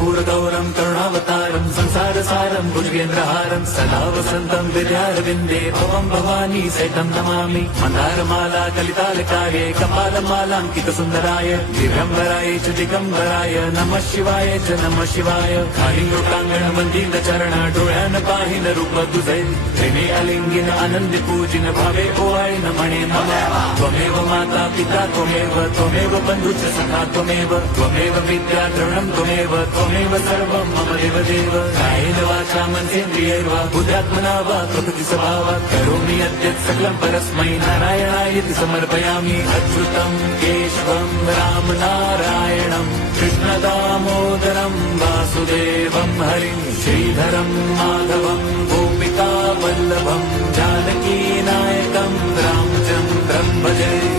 कर्पूरगौरं करुणावतारं संसारसारं भुजगेन्द्रहारं सदा वसन्तं विद्यारविन्दे भवं भवानी सहितं नमामि। मन्दारमाला कलितालकाये कपालमालाङ्कितसुन्दराय दिगम्बराय च दिगम्बराय नमः शिवाय च नमः शिवाय। खाली लोकांगण वंदित चरण डोळ्यान पाहिन रूप तुझे प्रेमे अलिंगिन आनंदी पूजिन भावे ओवाळीन म्हणे मम त्वमेव माता पिता त्वमेव बंधुच सखा त्वमेव विद्या द्रवणं त्वमेव सर्वं मम देव कायेन वाचा मनसेन्द्रियैर्वा बुद्ध्यात्मना वा प्रकृति स्वभावात् करोमि यद्यत् सकलं परस्मै नारायणायति समर्पयामि। अच्युतं केशवं राम नारायणं कृष्णदामोदरं वासुदेवं हरिं श्रीधरं माधवं गोपिका वल्लभं जानकी नायकं रामचन्द्रं भजे।